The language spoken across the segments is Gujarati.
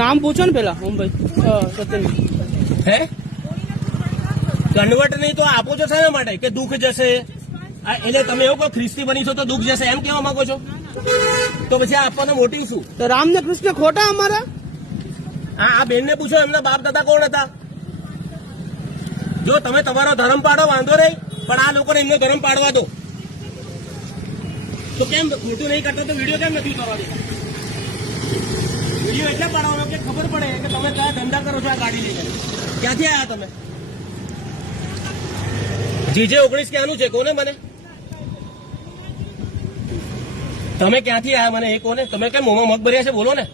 નામ પૂછો ને પેલા ઓમભાઈ સત્યન હે કન્વર્ટ નહીં તો આપો છો શેના માટે કે દુઃખ જશે? એટલે તમે એવું કહો ખ્રિસ્તી બની છો તો દુઃખ જશે એમ કેવા માંગો છો? તો પછી આ આપવાનો મોટિવ શું? તો રામ ને કૃષ્ણ ખોટા અમારા? આ બેન ને પૂછો એમના બાપ દાદા કોણ હતા? જો તમે તમારો ધર્મ પાડો વાંધો નહીં, પણ આ લોકોને એમનો ધર્મ પાડવા દો. તો કેમ ખોટું નહીં કરતા તો વિડીયો કેમ નથી કરવા દેતા? વિડીયો એટલે પાડવાનો કે ખબર પડે કે તમે કયા ધંધા કરો છો આ ગાડી લઈને. ક્યાંથી આવ્યા તમે? જીજે 19 ક્યાંનું છે કોને મને? તમે ક્યાંથી આવ્યા મને એ કોને? તમે કેમ મોમાં મગ ભર્યા છે બોલો ને.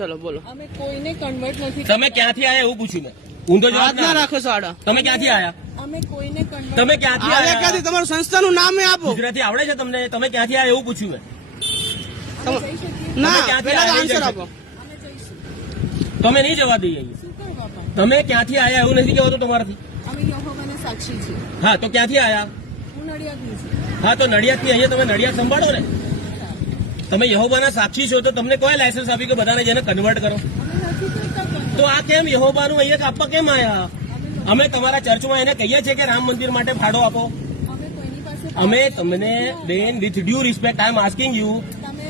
ચલો બોલો. અમે કોઈને કન્વર્ટ નથી. તમે ક્યાંથી આવ્યા એવું પૂછ્યું મેં. ઊંધો જવાબ ના રાખો સાડા. તમે ક્યાંથી આવ્યા? અમે કોઈને કન્વર્ટ. તમે ક્યાંથી આવ્યા? ક્યાંથી તમારું સંસ્થાનું નામ આપો. ગુજરાતી આવડે છે તમને? તમે ક્યાંથી આવ્યા એવું પૂછ્યું મેં. ના ક્યાંથી પેલા આવ્યા આન્સર એ આપો. અમે જઈશું. તમે નહીં જવા દઈએ. શું કરવા પણ? તમે ક્યાંથી આવ્યા એવું નથી કહેવાતું તમારાથી. અમે યહોવાના સાક્ષી છીએ. હા તો ક્યાંથી આવ્યા? હું નડિયાદની છું. હા તો નડિયાદથી અહીંયા તમે નડિયાદ સંભાળો ને. તમે યહોવાના સાક્ષી છો તો તમને કોઈ લાયસન્સ આપ્યું કે બધાને જેને કન્વર્ટ કરો? અમે નથી કરતા convert. તો આ કેમ યહોવાનું અહીંયા આપવા કેમ આવ્યા? અમે તમારા ચર્ચમાં એને કહીએ છીએ કે રામ મંદિર માટે ફાળો આપો. અમે કોઈની પાસે અમે તમને બેન with due respect I am asking you,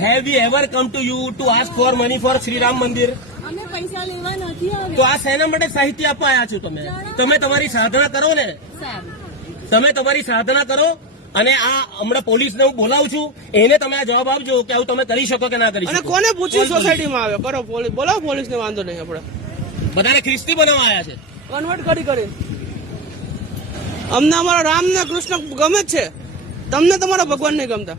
have we ever come to you to ask for money for Shri Ram Mandir? અમે પૈસા લેવા નથી તો આવ્યા. આ શેના માટે સાહિત્ય આપવા આવ્યા છો તમે? તમે તમારી સાધના કરો ને. સારું. તમે તમારી સાધના કરો અને આ હમણાં પોલીસને હું બોલાવું છું, એને તમે આ જવાબ આપજો કે આવું તમે કરી શકો કે ના કરી અને શકો. કોને પૂછ્યું સોસાયટીમાં આવે કરો પોલીસ બોલાવો પોલીસ ને વાંધો નહીં આપણે બધાને ખ્રિસ્તી બનાવવા આવ્યા છે. કન્વર્ટ કરી અમને અમારા રામ ને કૃષ્ણ ગમે જ છે, તમને તમારા ભગવાન નહીં ગમતા.